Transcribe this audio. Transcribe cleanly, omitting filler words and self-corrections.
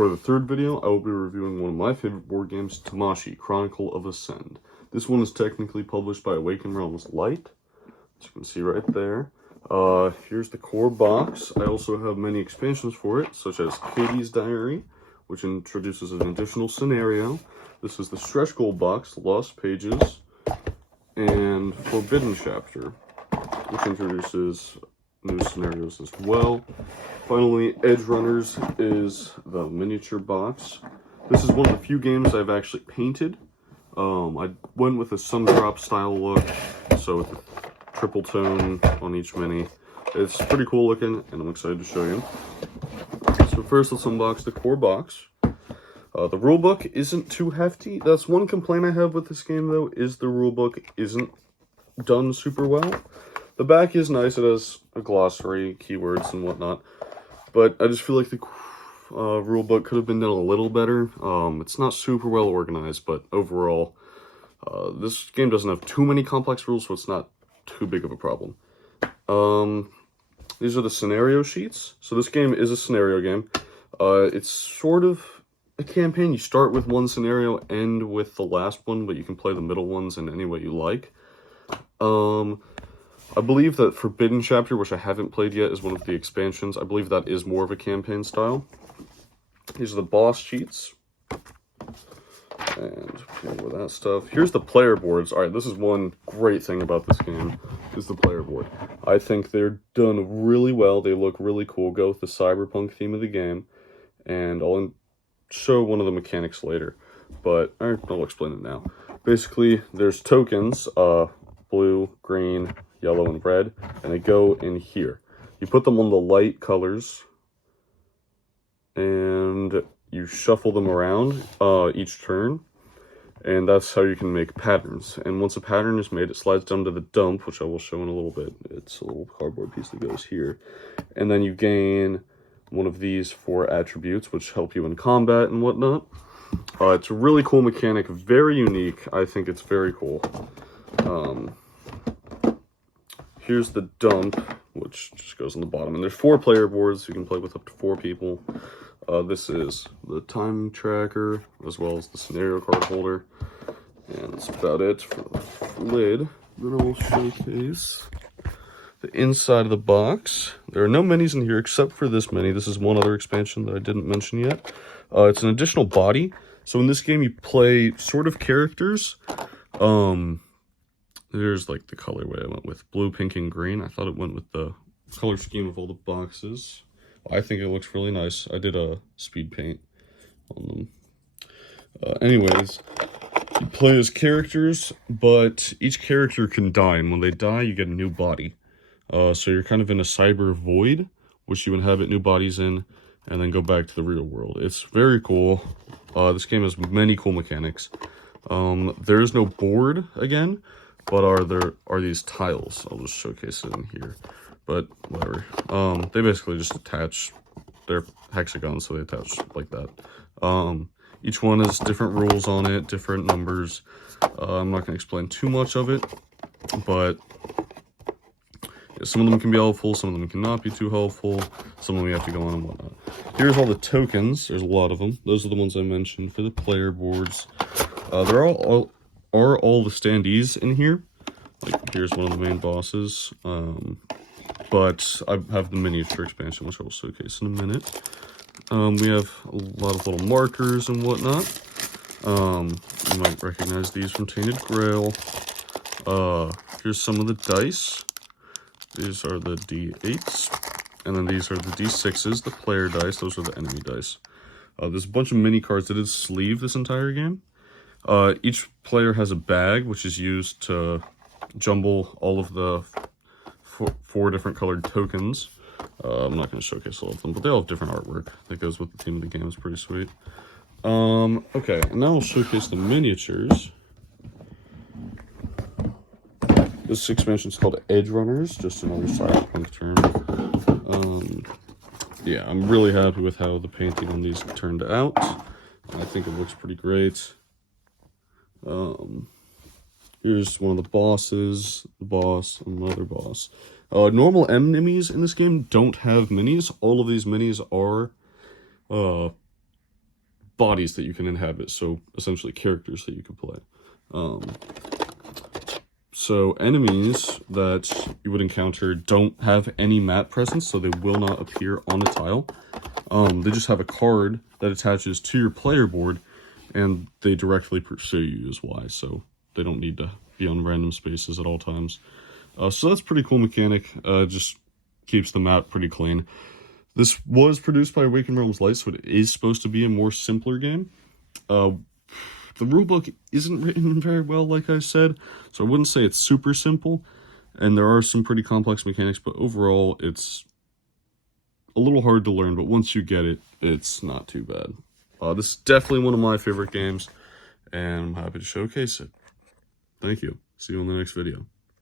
For the third video, I will be reviewing one of my favorite board games, Tamashii, Chronicle of Ascend. This one is technically published by Awaken Realms Light, as you can see right there. Here's the core box. I also have many expansions for it, such as Katie's Diary, which introduces an additional scenario. This is the stretch goal box, Lost Pages, and Forbidden Chapter, which introduces new scenarios as well. Finally, Edge Runners is the miniature box. This is one of the few games I've actually painted. I went with a Sundrop style look, so with the triple tone on each mini. It's pretty cool looking, and I'm excited to show you. So first, let's unbox the core box. The rulebook isn't too hefty. That's one complaint I have with this game, though, is the rulebook isn't done super well. The back is nice. It has a glossary, keywords, and whatnot. But I just feel like the rulebook could have been done a little better. It's not super well organized, but overall, this game doesn't have too many complex rules, so it's not too big of a problem. These are the scenario sheets. So this game is a scenario game. It's sort of a campaign. You start with one scenario, end with the last one, but you can play the middle ones in any way you like. I believe that Forbidden Chapter, which I haven't played yet, is one of the expansions. I believe that is more of a campaign style. These are the boss sheets. And over that stuff. Here's the player boards. Alright, this is one great thing about this game, is the player board. I think they're done really well. They look really cool. Go with the cyberpunk theme of the game. And I'll show one of the mechanics later. But I'll explain it now. Basically, there's tokens, blue, green, yellow, and red, and they go in here. You put them on the light colors, and you shuffle them around each turn, and that's how you can make patterns. And once a pattern is made, it slides down to the dump, which I will show in a little bit. It's a little cardboard piece that goes here. And then you gain one of these 4 attributes, which help you in combat and whatnot. It's a really cool mechanic, very unique. I think it's very cool. Here's the dump, which just goes on the bottom. And there's 4 player boards. You can play with up to 4 people. This is the time tracker, as well as the scenario card holder. And that's about it for the lid. Then I'll showcase the inside of the box. There are no minis in here except for this mini. This is one other expansion that I didn't mention yet. It's an additional body. So in this game, you play sort of characters. There's like the colorway I went with, blue, pink, and green. I thought it went with the color scheme of all the boxes. I think it looks really nice. I did a speed paint on them. Anyways, you play as characters, but each character can die, and when they die, you get a new body. So you're kind of in a cyber void, which you inhabit new bodies in, and then go back to the real world. It's very cool. This game has many cool mechanics. There is no board again, but are these tiles. I'll just showcase it in here, but whatever. They basically just attach, they're hexagons, so they attach like that. Each one has different rules on it, different numbers. I'm not going to explain too much of it, but yeah, some of them can be helpful, some of them cannot be too helpful, some of them you have to go on and whatnot. Here's all the tokens. There's a lot of them. Those are the ones I mentioned for the player boards. They're all the standees in here. Like, here's one of the main bosses. But I have the miniature expansion, which I will showcase in a minute. We have a lot of little markers and whatnot. You might recognize these from Tainted Grail. Here's some of the dice. These are the D8s. And then these are the D6s, the player dice. Those are the enemy dice. There's a bunch of mini cards that is sleeve this entire game. Each player has a bag, which is used to jumble all of the 4 different colored tokens. I'm not going to showcase all of them, but they all have different artwork that goes with the theme of the game. It's pretty sweet. Okay, and now I'll showcase the miniatures. This expansion is called Edge Runners, just another cyberpunk term. Yeah, I'm really happy with how the painting on these turned out. I think it looks pretty great. Here's one of the bosses, the boss, another boss. Normal enemies in this game don't have minis. All of these minis are bodies that you can inhabit, so essentially characters that you can play. So enemies that you would encounter don't have any map presence, so they will not appear on a tile. They just have a card that attaches to your player board, and they directly pursue you is why, so they don't need to be on random spaces at all times. So that's a pretty cool mechanic. Just keeps the map pretty clean. This was produced by Awakened Realms Light, so it is supposed to be a more simpler game. The rulebook isn't written very well, like I said, so I wouldn't say it's super simple, and there are some pretty complex mechanics, but overall, it's a little hard to learn, but once you get it, it's not too bad. This is definitely one of my favorite games, and I'm happy to showcase it. Thank you. See you in the next video.